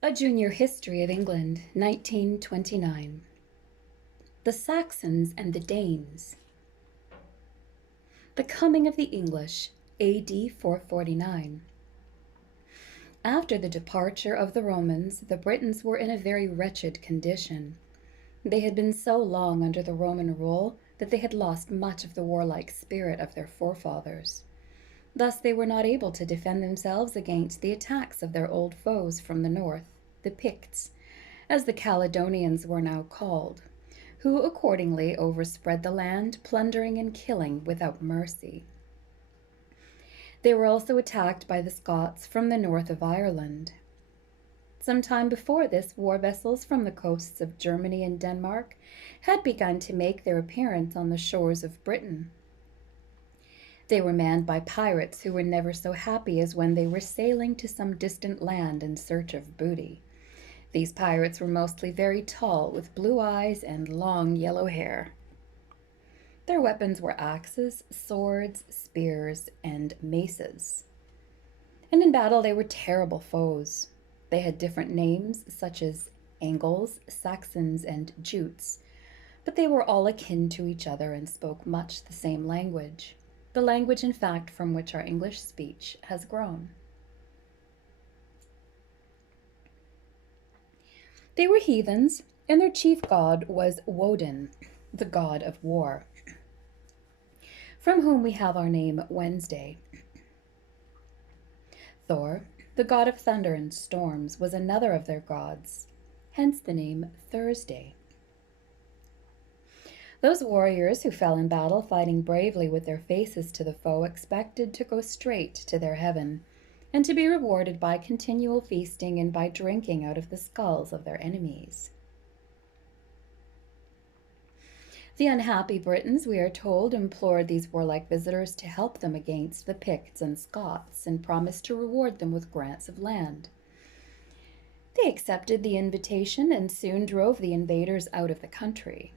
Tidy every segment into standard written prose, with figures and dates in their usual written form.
A Junior History of England, 1929. The Saxons and the Danes. The Coming of the English, AD 449. After the departure of the Romans, the Britons were in a very wretched condition. They had been so long under the Roman rule that they had lost much of the warlike spirit of their forefathers. Thus they were not able to defend themselves against the attacks of their old foes from the north, the Picts, as the Caledonians were now called, who accordingly overspread the land, plundering and killing without mercy. They were also attacked by the Scots from the north of Ireland. Some time before this, war vessels from the coasts of Germany and Denmark had begun to make their appearance on the shores of Britain. They were manned by pirates who were never so happy as when they were sailing to some distant land in search of booty. These pirates were mostly very tall, with blue eyes and long yellow hair. Their weapons were axes, swords, spears, and maces. And in battle they were terrible foes. They had different names, such as Angles, Saxons, and Jutes, but they were all akin to each other and spoke much the same language, the language, in fact, from which our English speech has grown. They were heathens, and their chief god was Woden, the god of war, from whom we have our name Wednesday. Thor, the god of thunder and storms, was another of their gods, hence the name Thursday. Those warriors who fell in battle fighting bravely with their faces to the foe expected to go straight to their heaven, and to be rewarded by continual feasting and by drinking out of the skulls of their enemies. The unhappy Britons, we are told, implored these warlike visitors to help them against the Picts and Scots, and promised to reward them with grants of land. They accepted the invitation and soon drove the invaders out of the country.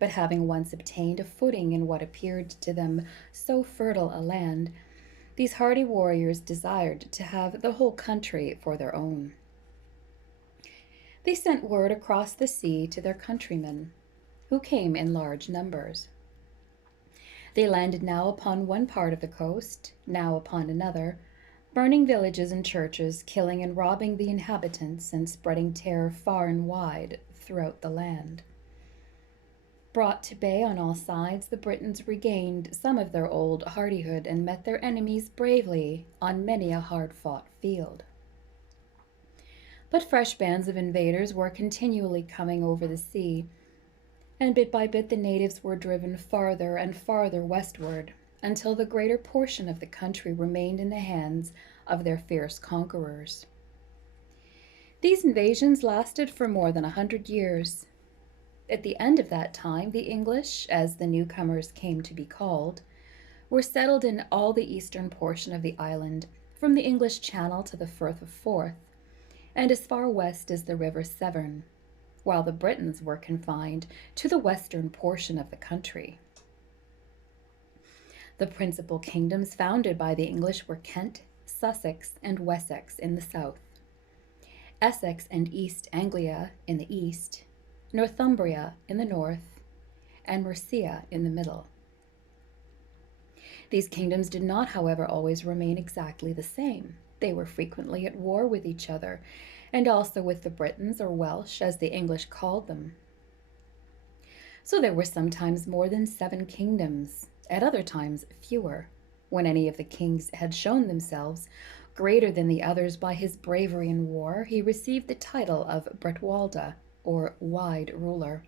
But having once obtained a footing in what appeared to them so fertile a land, these hardy warriors desired to have the whole country for their own. They sent word across the sea to their countrymen, who came in large numbers. They landed now upon one part of the coast, now upon another, burning villages and churches, killing and robbing the inhabitants, and spreading terror far and wide throughout the land. Brought to bay on all sides, the Britons regained some of their old hardihood and met their enemies bravely on many a hard-fought field. But fresh bands of invaders were continually coming over the sea, and bit by bit the natives were driven farther and farther westward, until the greater portion of the country remained in the hands of their fierce conquerors. These invasions lasted for more than 100 years. At the end of that time, the English, as the newcomers came to be called, were settled in all the eastern portion of the island, from the English Channel to the Firth of Forth, and as far west as the River Severn, while the Britons were confined to the western portion of the country. The principal kingdoms founded by the English were Kent, Sussex, and Wessex in the south, Essex and East Anglia in the east, Northumbria in the north, and Mercia in the middle. These kingdoms did not, however, always remain exactly the same. They were frequently at war with each other, and also with the Britons, or Welsh, as the English called them. So there were sometimes more than 7 kingdoms, at other times fewer, when any of the kings had shown themselves greater than the others by his bravery in war. He received the title of Bretwalda, or wide ruler.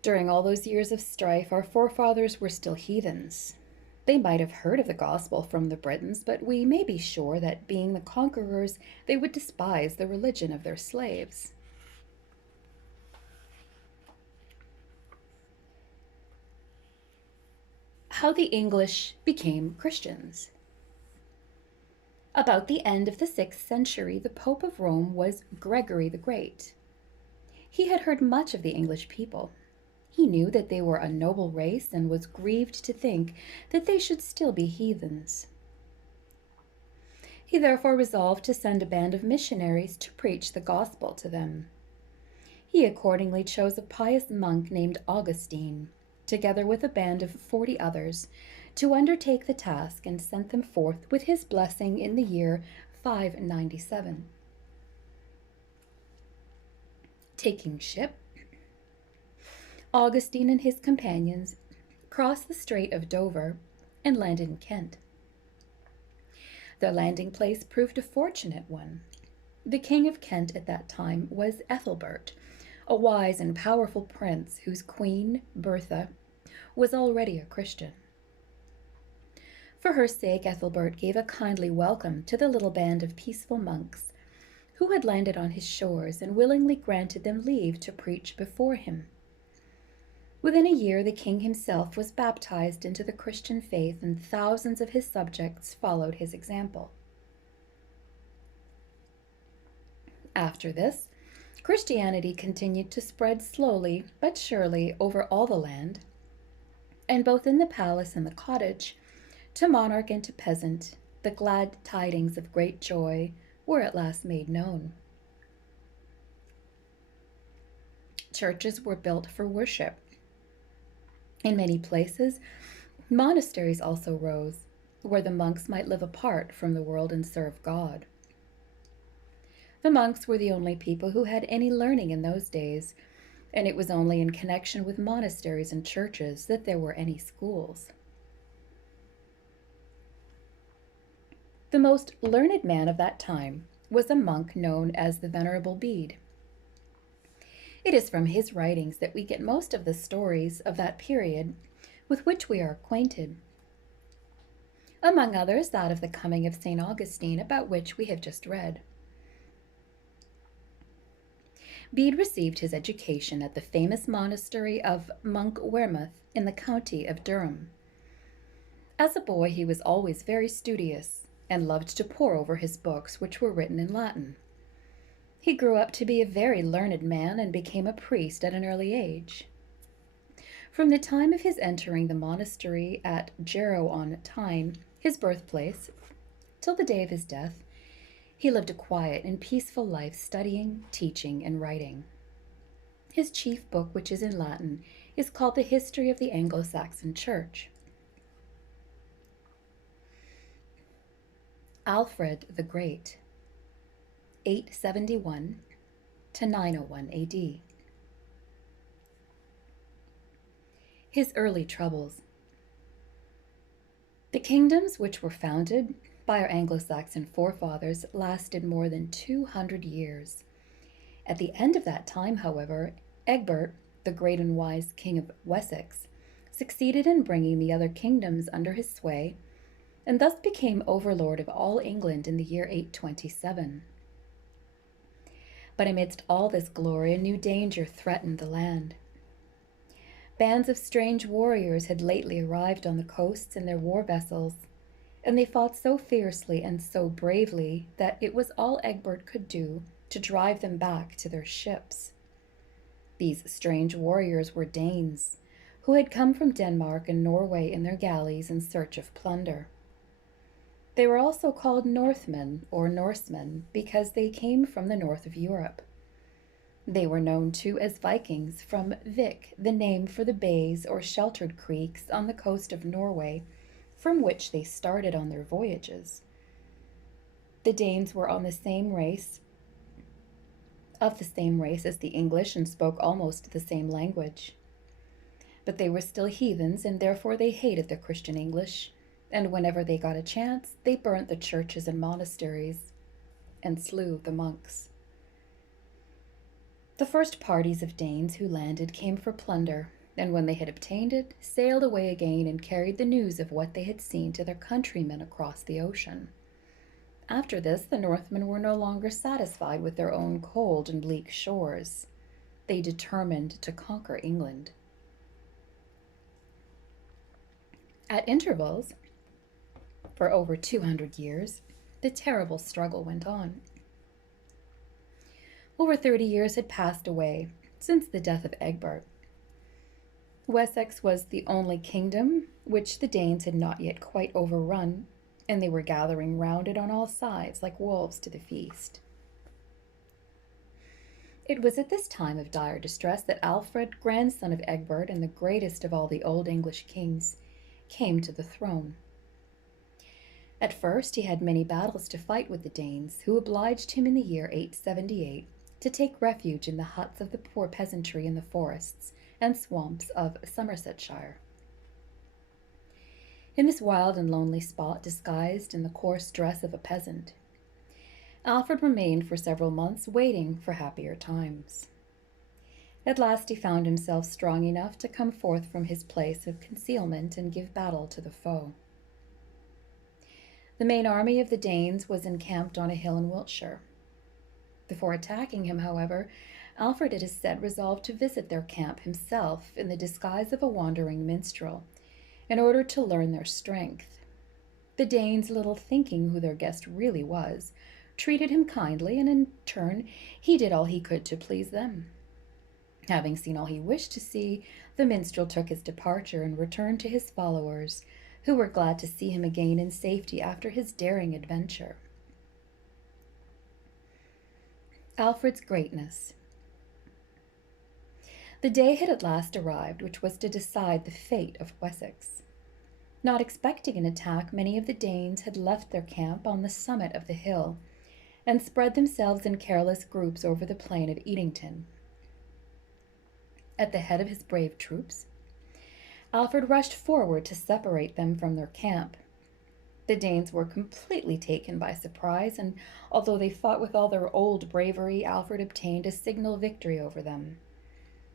During all those years of strife, our forefathers were still heathens. They might have heard of the gospel from the Britons, but we may be sure that, being the conquerors, they would despise the religion of their slaves. How the English became Christians. About the end of the 6th century, the Pope of Rome was Gregory the Great. He had heard much of the English people. He knew that they were a noble race and was grieved to think that they should still be heathens. He therefore resolved to send a band of missionaries to preach the gospel to them. He accordingly chose a pious monk named Augustine, together with a band of 40 others, to undertake the task and sent them forth with his blessing in the year 597. Taking ship, Augustine and his companions crossed the Strait of Dover and landed in Kent. Their landing place proved a fortunate one. The King of Kent at that time was Ethelbert, a wise and powerful prince whose queen, Bertha, was already a Christian. For her sake, Ethelbert gave a kindly welcome to the little band of peaceful monks who had landed on his shores and willingly granted them leave to preach before him. Within a year, the king himself was baptized into the Christian faith, and thousands of his subjects followed his example. After this, Christianity continued to spread slowly but surely over all the land, and both in the palace and the cottage, to monarch and to peasant, the glad tidings of great joy were at last made known. Churches were built for worship. In many places, monasteries also rose, where the monks might live apart from the world and serve God. The monks were the only people who had any learning in those days, and it was only in connection with monasteries and churches that there were any schools. The most learned man of that time was a monk known as the Venerable Bede. It is from his writings that we get most of the stories of that period with which we are acquainted. Among others, that of the coming of St. Augustine, about which we have just read. Bede received his education at the famous monastery of Monk Wearmouth in the county of Durham. As a boy, he was always very studious and loved to pore over his books, which were written in Latin. He grew up to be a very learned man and became a priest at an early age. From the time of his entering the monastery at Jarrow-on-Tyne, his birthplace, till the day of his death, he lived a quiet and peaceful life, studying, teaching, and writing. His chief book, which is in Latin, is called The History of the Anglo-Saxon Church. Alfred the Great, 871 to 901 AD. His early troubles. The kingdoms which were founded by our Anglo-Saxon forefathers lasted more than 200 years. At the end of that time, however, Egbert, the great and wise king of Wessex, succeeded in bringing the other kingdoms under his sway, and thus became overlord of all England in the year 827. But amidst all this glory, a new danger threatened the land. Bands of strange warriors had lately arrived on the coasts in their war vessels, and they fought so fiercely and so bravely that it was all Egbert could do to drive them back to their ships. These strange warriors were Danes, who had come from Denmark and Norway in their galleys in search of plunder. They were also called Northmen or Norsemen because they came from the north of Europe. They were known too as Vikings, from Vik, the name for the bays or sheltered creeks on the coast of Norway, from which they started on their voyages. The Danes were of the same race as the English and spoke almost the same language. But they were still heathens, and therefore they hated the Christian English, and whenever they got a chance, they burnt the churches and monasteries and slew the monks. The first parties of Danes who landed came for plunder, and when they had obtained it, sailed away again and carried the news of what they had seen to their countrymen across the ocean. After this, the Northmen were no longer satisfied with their own cold and bleak shores. They determined to conquer England. At intervals, for over 200 years, the terrible struggle went on. Over 30 years had passed away since the death of Egbert. Wessex was the only kingdom which the Danes had not yet quite overrun, and they were gathering round it on all sides like wolves to the feast. It was at this time of dire distress that Alfred, grandson of Egbert and the greatest of all the old English kings, came to the throne. At first he had many battles to fight with the Danes, who obliged him in the year 878 to take refuge in the huts of the poor peasantry in the forests and swamps of Somersetshire. In this wild and lonely spot, disguised in the coarse dress of a peasant, Alfred remained for several months, waiting for happier times. At last he found himself strong enough to come forth from his place of concealment and give battle to the foe. The main army of the Danes was encamped on a hill in Wiltshire. Before attacking him, however, Alfred, it is said, resolved to visit their camp himself in the disguise of a wandering minstrel, in order to learn their strength. The Danes, little thinking who their guest really was, treated him kindly, and in turn he did all he could to please them. Having seen all he wished to see, the minstrel took his departure and returned to his followers, who were glad to see him again in safety after his daring adventure. Alfred's greatness. The day had at last arrived which was to decide the fate of Wessex. Not expecting an attack, many of the Danes had left their camp on the summit of the hill and spread themselves in careless groups over the plain of Edington. At the head of his brave troops, Alfred rushed forward to separate them from their camp. The Danes were completely taken by surprise, and although they fought with all their old bravery, Alfred obtained a signal victory over them.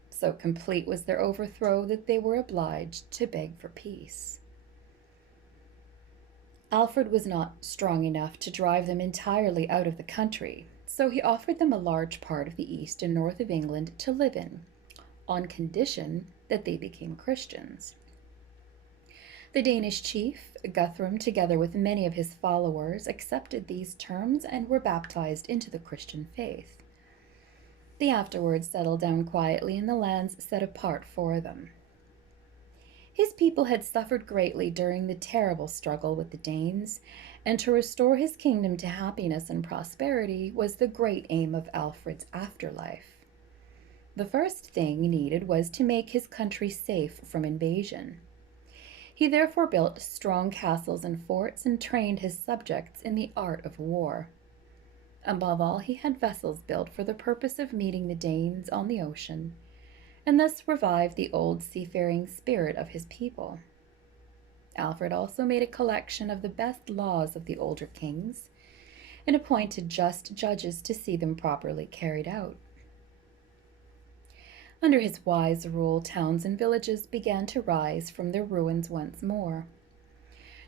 So complete was their overthrow that they were obliged to beg for peace. Alfred was not strong enough to drive them entirely out of the country, so he offered them a large part of the east and north of England to live in, on condition that they became Christians. The Danish chief, Guthrum, together with many of his followers, accepted these terms and were baptized into the Christian faith. They afterwards settled down quietly in the lands set apart for them. His people had suffered greatly during the terrible struggle with the Danes, and to restore his kingdom to happiness and prosperity was the great aim of Alfred's afterlife. The first thing needed was to make his country safe from invasion. He therefore built strong castles and forts and trained his subjects in the art of war. Above all, he had vessels built for the purpose of meeting the Danes on the ocean, and thus revived the old seafaring spirit of his people. Alfred also made a collection of the best laws of the older kings, and appointed just judges to see them properly carried out. Under his wise rule, towns and villages began to rise from their ruins once more.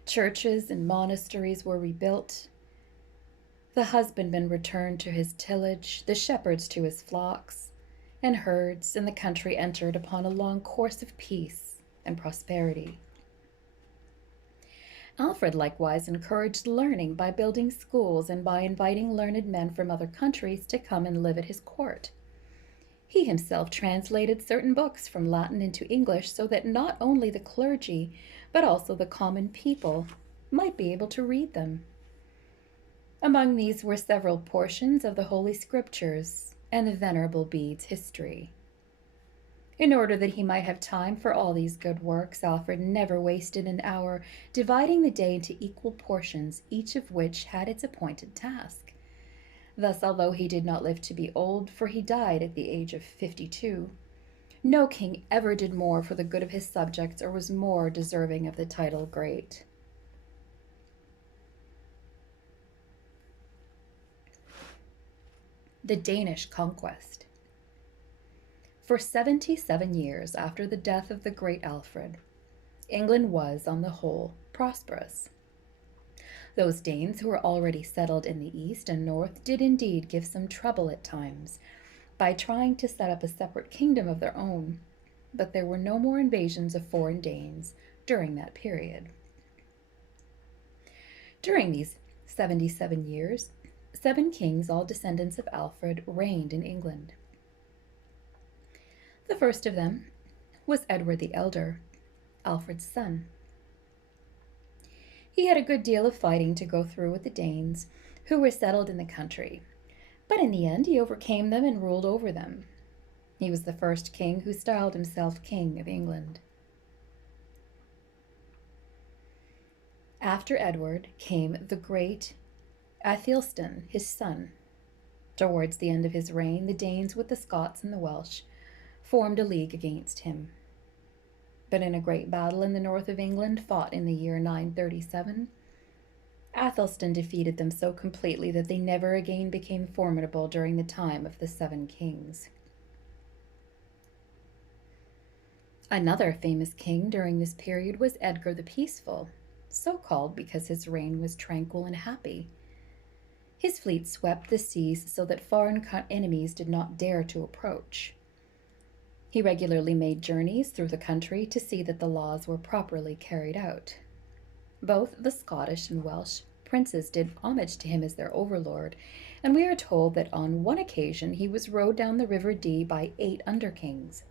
Churches and monasteries were rebuilt. The husbandman returned to his tillage, the shepherds to his flocks, and herds, and the country entered upon a long course of peace and prosperity. Alfred likewise encouraged learning by building schools and by inviting learned men from other countries to come and live at his court. He himself translated certain books from Latin into English so that not only the clergy, but also the common people might be able to read them. Among these were several portions of the Holy Scriptures and the Venerable Bede's history. In order that he might have time for all these good works, Alfred never wasted an hour, dividing the day into equal portions, each of which had its appointed task. Thus, although he did not live to be old, for he died at the age of 52, no king ever did more for the good of his subjects or was more deserving of the title great. The Danish conquest. For 77 years after the death of the great Alfred, England was, on the whole, prosperous. Those Danes who were already settled in the east and north did indeed give some trouble at times by trying to set up a separate kingdom of their own, but there were no more invasions of foreign Danes during that period. During these 77 years, 7 kings, all descendants of Alfred, reigned in England. The first of them was Edward the Elder, Alfred's son. He had a good deal of fighting to go through with the Danes, who were settled in the country, but in the end he overcame them and ruled over them. He was the first king who styled himself King of England. After Edward came the great Aethelstan, his son. Towards the end of his reign, the Danes with the Scots and the Welsh formed a league against him. But in a great battle in the north of England, fought in the year 937, Aethelstan defeated them so completely that they never again became formidable during the time of the Seven Kings. Another famous king during this period was Edgar the Peaceful, so called because his reign was tranquil and happy. His fleet swept the seas so that foreign enemies did not dare to approach. He regularly made journeys through the country to see that the laws were properly carried out. Both the Scottish and Welsh princes did homage to him as their overlord, and we are told that on one occasion he was rowed down the River Dee by 8 under-kings.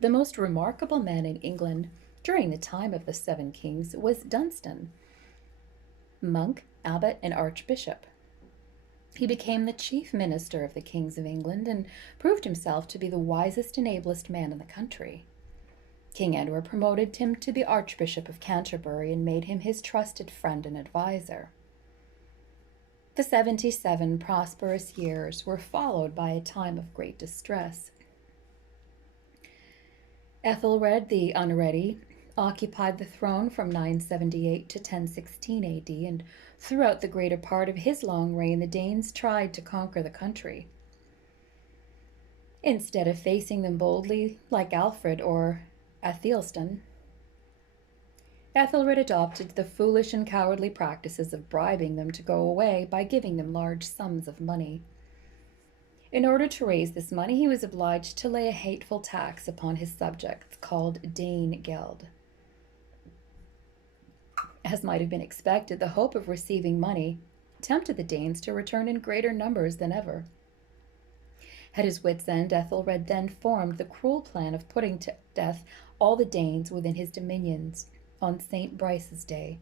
The most remarkable man in England during the time of the Seven Kings was Dunstan, monk, abbot, and archbishop. He became the chief minister of the kings of England and proved himself to be the wisest and ablest man in the country. King Edward promoted him to the Archbishop of Canterbury and made him his trusted friend and adviser. The 77 prosperous years were followed by a time of great distress. Ethelred the Unready occupied the throne from 978 to 1016 AD, and throughout the greater part of his long reign, the Danes tried to conquer the country. Instead of facing them boldly like Alfred or Aethelstan, Ethelred adopted the foolish and cowardly practices of bribing them to go away by giving them large sums of money. In order to raise this money, he was obliged to lay a hateful tax upon his subjects called Dane Geld. As might have been expected, the hope of receiving money tempted the Danes to return in greater numbers than ever. At his wits' end, Ethelred then formed the cruel plan of putting to death all the Danes within his dominions on St. Brice's Day,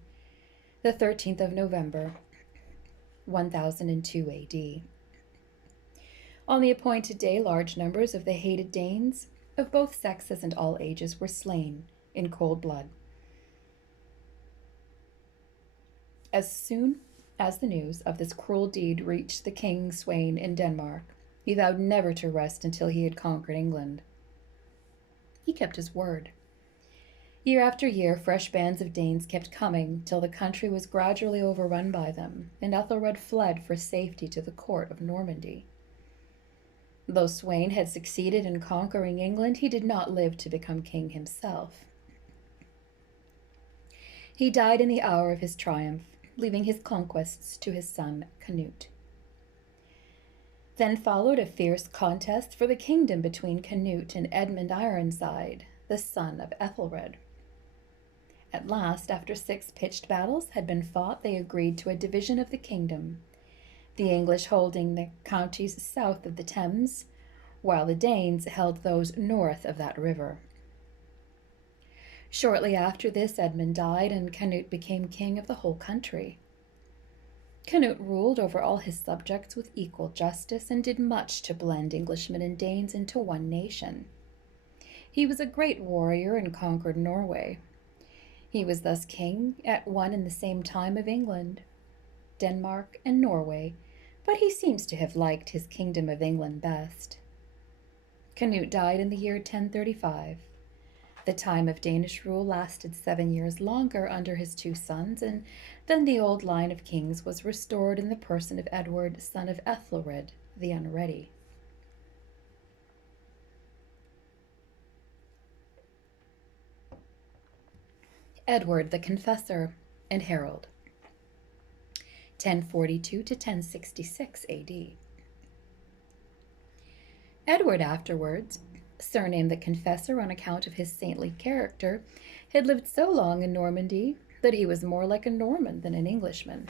the 13th of November, 1002 AD. On the appointed day, large numbers of the hated Danes of both sexes and all ages were slain in cold blood. As soon as the news of this cruel deed reached the King Sweyn in Denmark, he vowed never to rest until he had conquered England. He kept his word. Year after year, fresh bands of Danes kept coming till the country was gradually overrun by them, and Ethelred fled for safety to the court of Normandy. Though Sweyn had succeeded in conquering England, he did not live to become king himself. He died in the hour of his triumph, leaving his conquests to his son Canute. Then followed a fierce contest for the kingdom between Canute and Edmund Ironside, the son of Ethelred. At last, after 6 pitched battles had been fought, they agreed to a division of the kingdom, the English holding the counties south of the Thames, while the Danes held those north of that river. Shortly after this, Edmund died, and Canute became king of the whole country. Canute ruled over all his subjects with equal justice and did much to blend Englishmen and Danes into one nation. He was a great warrior and conquered Norway. He was thus king at one and the same time of England, Denmark, and Norway, but he seems to have liked his kingdom of England best. Canute died in the year 1035. The time of Danish rule lasted 7 years longer under his 2 sons, and then the old line of kings was restored in the person of Edward, son of Ethelred the Unready. Edward the Confessor and Herald, 1042 to 1066 AD. Edward afterwards, surnamed the Confessor on account of his saintly character, had lived so long in Normandy that he was more like a Norman than an Englishman.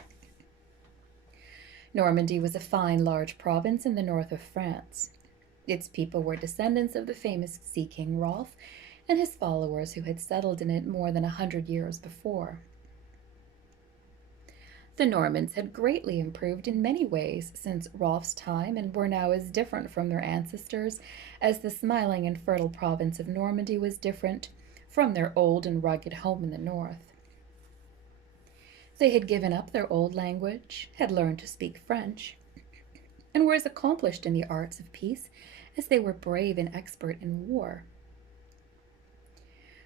Normandy was a fine, large province in the north of France. Its people were descendants of the famous sea king Rolf, and his followers who had settled in it more than 100 years before. The Normans had greatly improved in many ways since Rolf's time and were now as different from their ancestors as the smiling and fertile province of Normandy was different from their old and rugged home in the north. They had given up their old language, had learned to speak French, and were as accomplished in the arts of peace as they were brave and expert in war.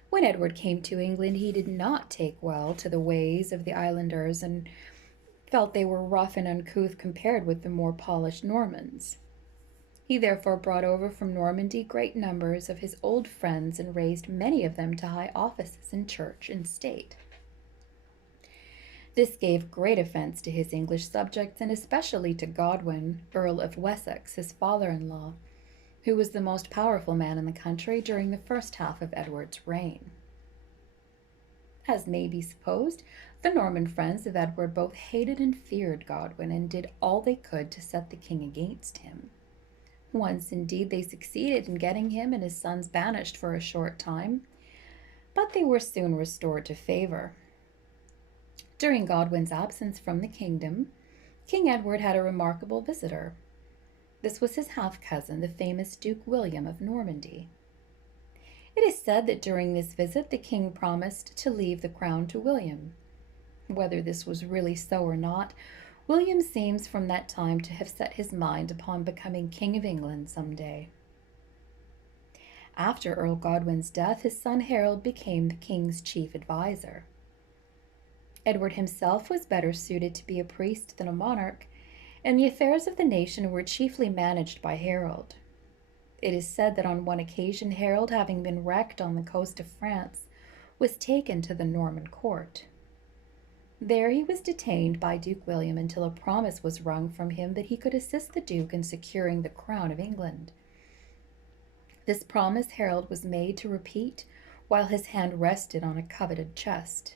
When Edward came to England, he did not take well to the ways of the islanders and felt they were rough and uncouth compared with the more polished Normans. He therefore brought over from Normandy great numbers of his old friends and raised many of them to high offices in church and state. This gave great offence to his English subjects, and especially to Godwin, Earl of Wessex, his father-in-law, who was the most powerful man in the country during the first half of Edward's reign. As may be supposed, the Norman friends of Edward both hated and feared Godwin and did all they could to set the king against him. Once, indeed, they succeeded in getting him and his sons banished for a short time, but they were soon restored to favor. During Godwin's absence from the kingdom, King Edward had a remarkable visitor. This was his half-cousin, the famous Duke William of Normandy. It is said that during this visit the king promised to leave the crown to William. Whether this was really so or not, William seems from that time to have set his mind upon becoming King of England some day. After Earl Godwin's death, his son Harold became the king's chief advisor. Edward himself was better suited to be a priest than a monarch, and the affairs of the nation were chiefly managed by Harold. It is said that on one occasion Harold, having been wrecked on the coast of France, was taken to the Norman court. There he was detained by Duke William until a promise was wrung from him that he could assist the Duke in securing the crown of England. This promise Harold was made to repeat while his hand rested on a covered chest.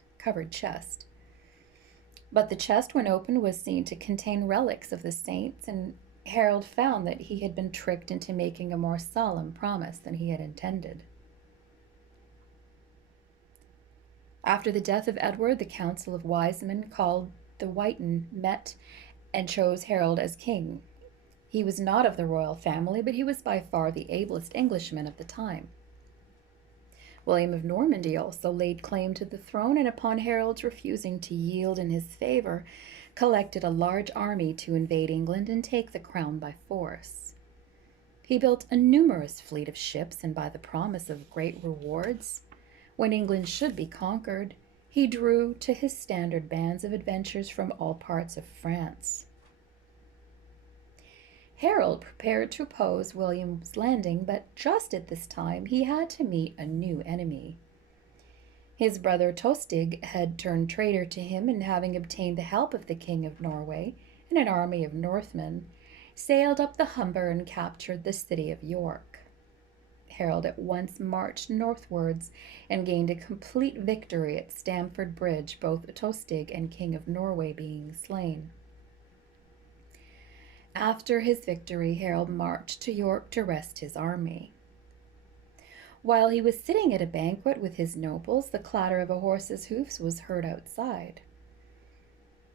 But the chest, when opened, was seen to contain relics of the saints, and Harold found that he had been tricked into making a more solemn promise than he had intended. After the death of Edward, the Council of Wise Men, called the Witan, met and chose Harold as king. He was not of the royal family, but he was by far the ablest Englishman of the time. William of Normandy also laid claim to the throne, and upon Harold's refusing to yield in his favor, collected a large army to invade England and take the crown by force. He built a numerous fleet of ships, and by the promise of great rewards, when England should be conquered, he drew to his standard bands of adventurers from all parts of France. Harold prepared to oppose William's landing, but just at this time he had to meet a new enemy. His brother Tostig had turned traitor to him, and having obtained the help of the King of Norway and an army of Northmen, sailed up the Humber and captured the city of York. Harold at once marched northwards and gained a complete victory at Stamford Bridge, both Tostig and King of Norway being slain. After his victory, Harold marched to York to rest his army. While he was sitting at a banquet with his nobles, the clatter of a horse's hoofs was heard outside.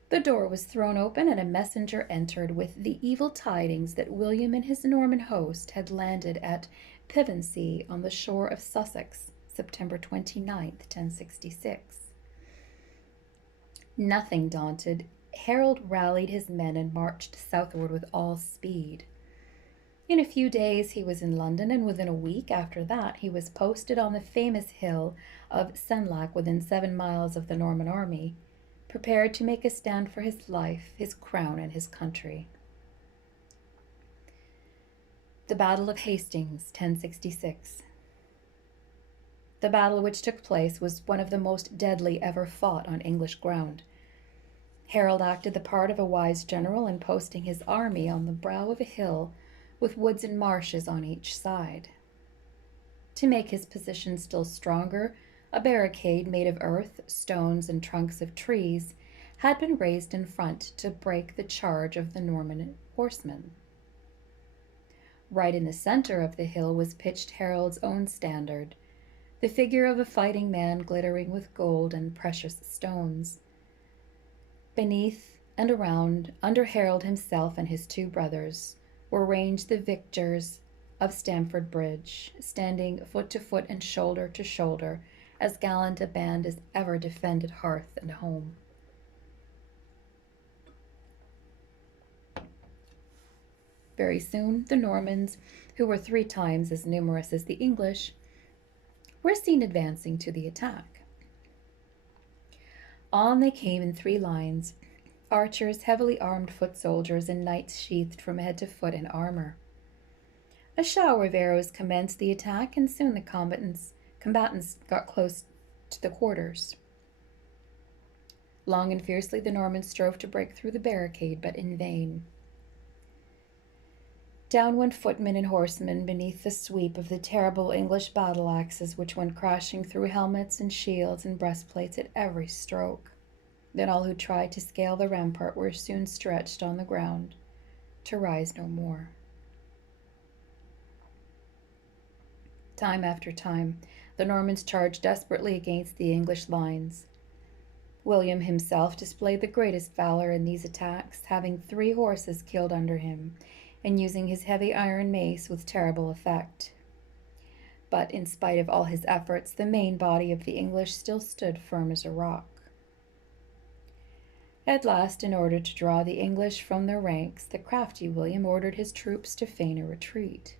The door was thrown open, and a messenger entered with the evil tidings that William and his Norman host had landed at Pevensey on the shore of Sussex, September 29th, 1066. Nothing daunted, Harold rallied his men and marched southward with all speed. In a few days he was in London, and within a week after that he was posted on the famous hill of Senlac within 7 miles of the Norman army, prepared to make a stand for his life, his crown, and his country. The Battle of Hastings, 1066. The battle which took place was one of the most deadly ever fought on English ground. Harold acted the part of a wise general in posting his army on the brow of a hill with woods and marshes on each side. To make his position still stronger, a barricade made of earth, stones, and trunks of trees had been raised in front to break the charge of the Norman horsemen. Right in the center of the hill was pitched Harold's own standard, the figure of a fighting man glittering with gold and precious stones. Beneath and around, under Harold himself and his two brothers, were ranged the victors of Stamford Bridge, standing foot to foot and shoulder to shoulder, as gallant a band as ever defended hearth and home. Very soon, the Normans, who were 3 times as numerous as the English, were seen advancing to the attack. On they came in 3 lines, archers, heavily armed foot soldiers, and knights sheathed from head to foot in armor. A shower of arrows commenced the attack, and soon the combatants got close to the quarters. Long and fiercely the Normans strove to break through the barricade, but in vain. Down went footmen and horsemen beneath the sweep of the terrible English battle axes, which went crashing through helmets and shields and breastplates at every stroke. Then all who tried to scale the rampart were soon stretched on the ground, to rise no more. Time after time, the Normans charged desperately against the English lines. William himself displayed the greatest valor in these attacks, having 3 horses killed under him, and using his heavy iron mace with terrible effect. But in spite of all his efforts, the main body of the English still stood firm as a rock. At last, in order to draw the English from their ranks, the crafty William ordered his troops to feign a retreat.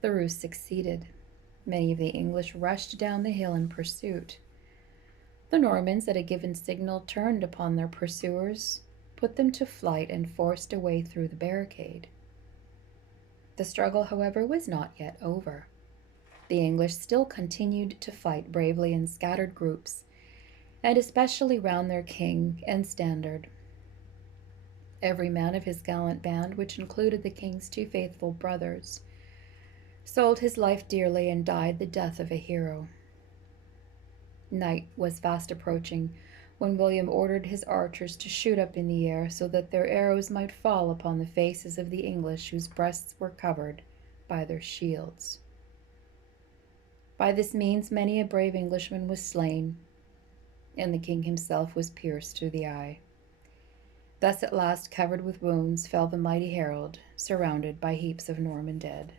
The ruse succeeded. Many of the English rushed down the hill in pursuit. The Normans, at a given signal, turned upon their pursuers, put them to flight, and forced a way through the barricade. The struggle, however, was not yet over. The English still continued to fight bravely in scattered groups, and especially round their king and standard. Every man of his gallant band, which included the king's 2 faithful brothers, sold his life dearly and died the death of a hero. Night was fast approaching when William ordered his archers to shoot up in the air so that their arrows might fall upon the faces of the English, whose breasts were covered by their shields. By this means many a brave Englishman was slain, and the king himself was pierced through the eye. Thus at last, covered with wounds, fell the mighty Harold, surrounded by heaps of Norman dead.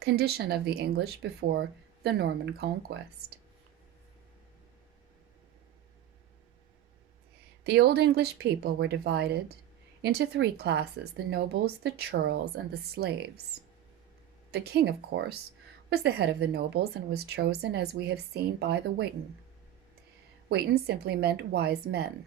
Condition of the English before the Norman conquest. The old English people were divided into 3 classes: the nobles, the churls, and the slaves. The king, of course, was the head of the nobles and was chosen, as we have seen, by the Witan. Witan simply meant wise men.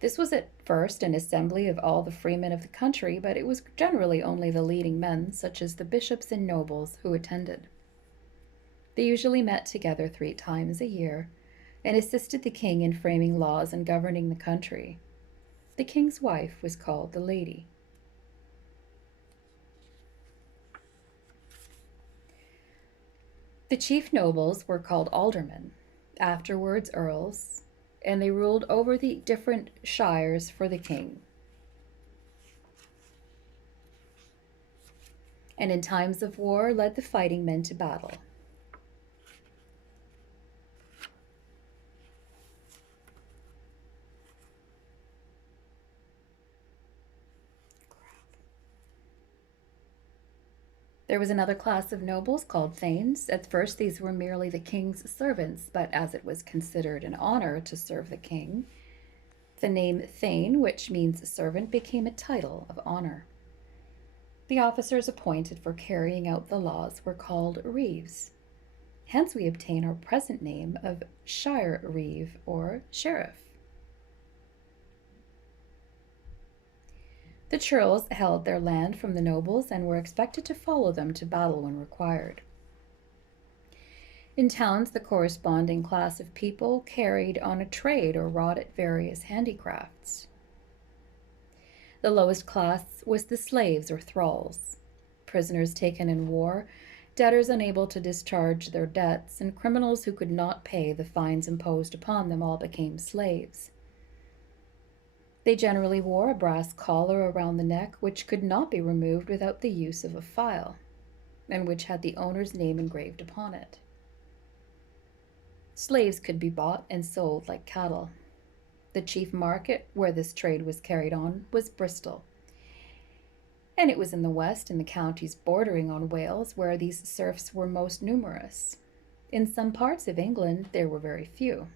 This was at first an assembly of all the freemen of the country, but it was generally only the leading men, such as the bishops and nobles, who attended. They usually met together 3 times a year and assisted the king in framing laws and governing the country. The king's wife was called the lady. The chief nobles were called aldermen, afterwards earls, and they ruled over the different shires for the king. And in times of war, led the fighting men to battle. There was another class of nobles called thanes. At first, these were merely the king's servants, but as it was considered an honor to serve the king, the name thane, which means servant, became a title of honor. The officers appointed for carrying out the laws were called reeves. Hence we obtain our present name of shire reeve or sheriff. The churls held their land from the nobles and were expected to follow them to battle when required. In towns, the corresponding class of people carried on a trade or wrought at various handicrafts. The lowest class was the slaves or thralls, prisoners taken in war, debtors unable to discharge their debts, and criminals who could not pay the fines imposed upon them all became slaves. They generally wore a brass collar around the neck, which could not be removed without the use of a file, and which had the owner's name engraved upon it. Slaves could be bought and sold like cattle. The chief market where this trade was carried on was Bristol, and it was in the west, in the counties bordering on Wales, where these serfs were most numerous. In some parts of England there were very few.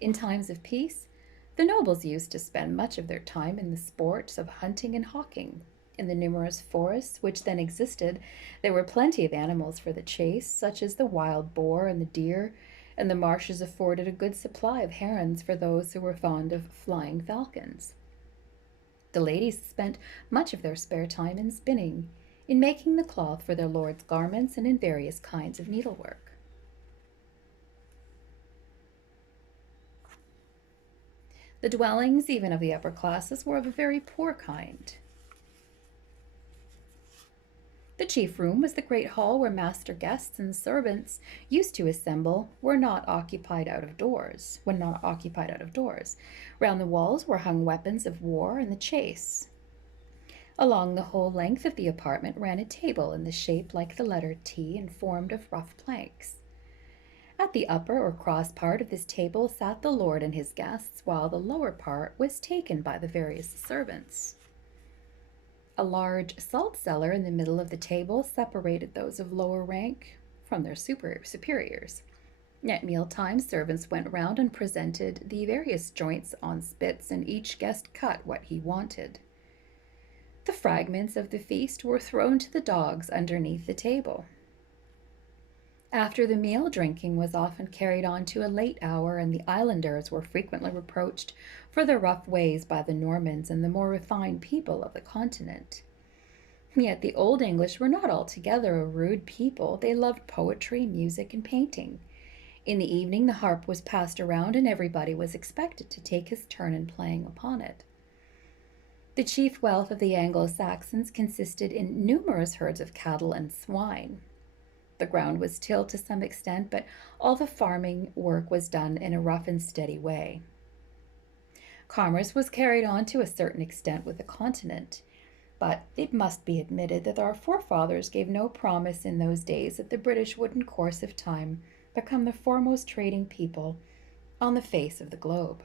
In times of peace, the nobles used to spend much of their time in the sports of hunting and hawking. In the numerous forests which then existed, there were plenty of animals for the chase, such as the wild boar and the deer, and the marshes afforded a good supply of herons for those who were fond of flying falcons. The ladies spent much of their spare time in spinning, in making the cloth for their lords' garments, and in various kinds of needlework. The dwellings, even of the upper classes, were of a very poor kind. The chief room was the great hall where master guests and servants used to assemble when not occupied out of doors. Round the walls were hung weapons of war and the chase. Along the whole length of the apartment ran a table in the shape like the letter T and formed of rough planks. At the upper or cross part of this table sat the lord and his guests, while the lower part was taken by the various servants. A large salt cellar in the middle of the table separated those of lower rank from their superiors. At meal time, servants went round and presented the various joints on spits, and each guest cut what he wanted. The fragments of the feast were thrown to the dogs underneath the table. After the meal, drinking was often carried on to a late hour, and the islanders were frequently reproached for their rough ways by the Normans and the more refined people of the continent. Yet the Old English were not altogether a rude people. They loved poetry, music, and painting. In the evening the harp was passed around, and everybody was expected to take his turn in playing upon it. The chief wealth of the Anglo-Saxons consisted in numerous herds of cattle and swine. The ground was tilled to some extent, but all the farming work was done in a rough and steady way. Commerce was carried on to a certain extent with the continent, but it must be admitted that our forefathers gave no promise in those days that the British would in course of time become the foremost trading people on the face of the globe.